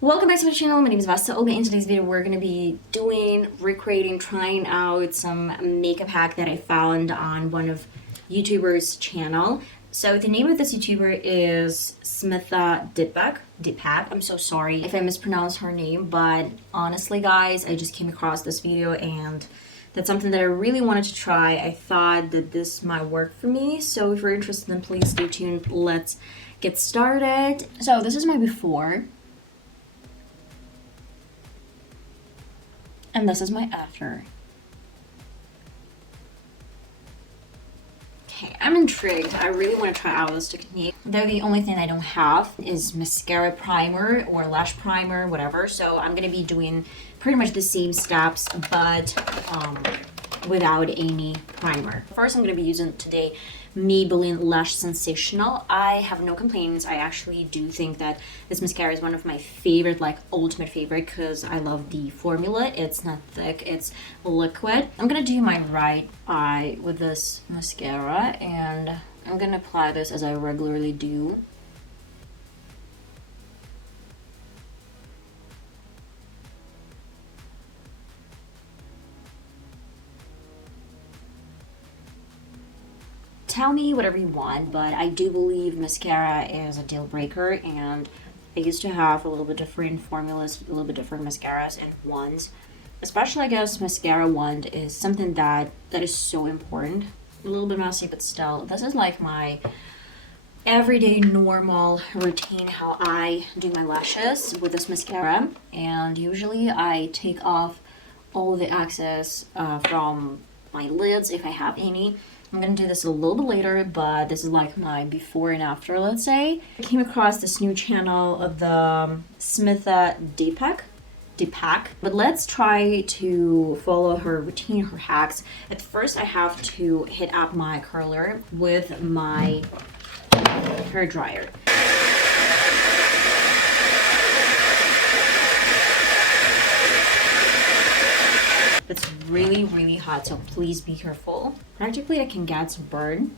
Welcome back to my channel. My name is VassaOlga. In today's video, we're going to be trying out some makeup hack that I found on one of YouTuber's channel. So the name of this YouTuber is Smitha Deepak. I'm so sorry if I mispronounced her name, but honestly guys, I just came across this video and that's something that I really wanted to try. I thought that this might work for me. So if you're interested, then please stay tuned. Let's get started. So this is my before. And this is my after. Okay, I'm intrigued. I really want to try out this technique. Though the only thing I don't have is mascara primer or lash primer, whatever. So I'm going to be doing pretty much the same steps, but without any primer. First, I'm going to be using today Maybelline Lash Sensational. I have no complaints. I actually do think that this mascara is one of my favorite, like ultimate favorite, because I love the formula. It's not thick, it's liquid. I'm gonna do my right eye with this mascara, and I'm gonna apply this as I regularly do. Tell me whatever you want, but I do believe mascara is a deal breaker, and I used to have a little bit different formulas, a little bit different mascaras and wands. Especially, I guess, mascara wand is something that is so important. A little bit messy, but still, this is like my everyday normal routine, how I do my lashes with this mascara. And usually I take off all the excess from my lids if I have any. I'm gonna do this a little bit later, but this is like my before and after, let's say. I came across this new channel of the Smitha Deepak, but let's try to follow her routine, her hacks. At first, I have to hit up my curler with my hair dryer. It's really hot, so please be careful. Practically I can get some burn.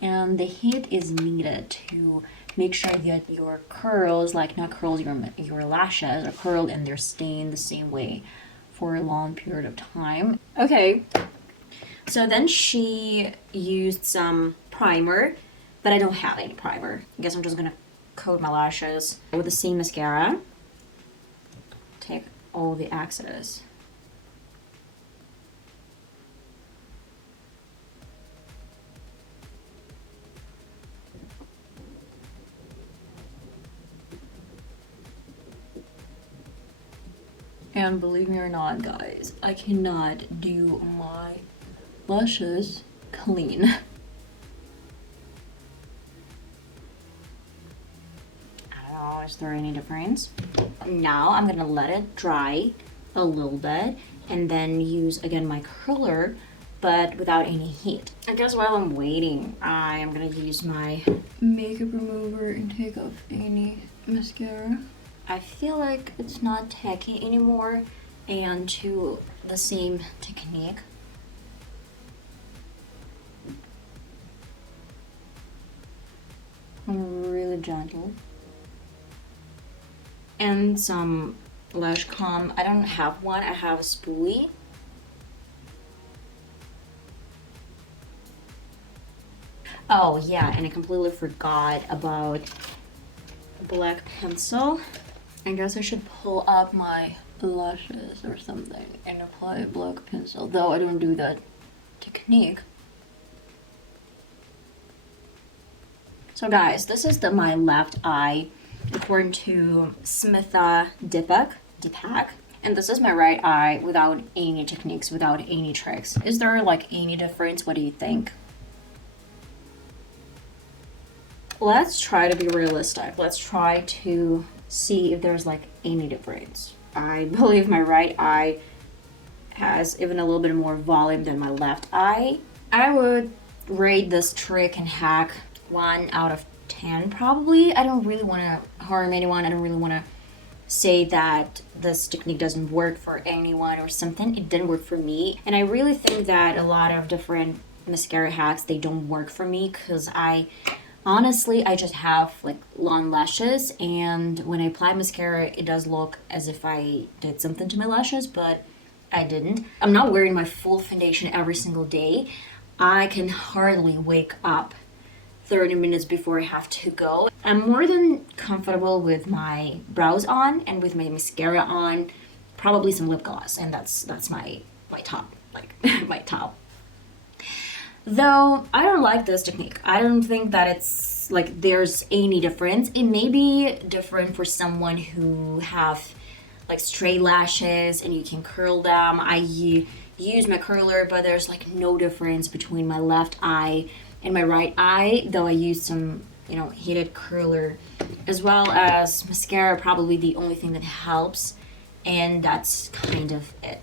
And the heat is needed to make sure that your curls, like not curls, your lashes are curled and they're staying the same way for a long period of time. Okay, so then she used some primer, but I don't have any primer. I guess I'm just gonna coat my lashes with the same mascara. Take all the excess. And believe me or not, guys, I cannot do my lashes clean. Is there any difference? Now I'm gonna let it dry a little bit and then use again my curler, but without any heat. I guess while I'm waiting, I am gonna use my makeup remover and take off any mascara. I feel like it's not tacky anymore, and to the same technique. Really gentle. And some lash comb. I don't have one, I have a spoolie. Oh yeah, and I completely forgot about black pencil. I guess I should pull up my lashes or something and apply a black pencil, though I don't do that technique. So guys, this is my left eye, according to Smitha Deepak, and this is my right eye without any techniques, without any tricks. Is there like any difference? What do you think? Let's try to be realistic. Let's try to see if there's like any difference. I believe my right eye has even a little bit more volume than my left eye. I would rate this trick and hack 1 out of 10 probably. I don't really want to harm anyone. I don't really want to say that this technique doesn't work for anyone or something. It didn't work for me, and I really think that a lot of different mascara hacks, they don't work for me because honestly, I just have like long lashes, and when I apply mascara, it does look as if I did something to my lashes, but I didn't. I'm not wearing my full foundation every single day. I can hardly wake up 30 minutes before I have to go. I'm more than comfortable with my brows on and with my mascara on, probably some lip gloss, and that's my top, like my top. Though I don't like this technique. I don't think that it's like there's any difference. It may be different for someone who have like straight lashes and you can curl them. Use my curler, but there's like no difference between my left eye and my right eye, though I use some, heated curler, as well as mascara, probably the only thing that helps, and that's kind of it.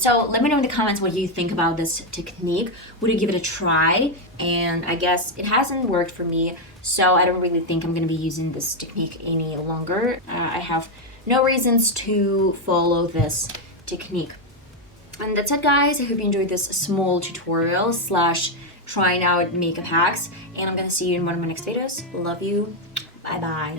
So let me know in the comments what you think about this technique. Would you give it a try? And I guess it hasn't worked for me, so I don't really think I'm going to be using this technique any longer. I have no reasons to follow this technique. And that's it, guys. I hope you enjoyed this small tutorial / trying out makeup hacks, and I'm going to see you in one of my next videos. Love you. Bye bye.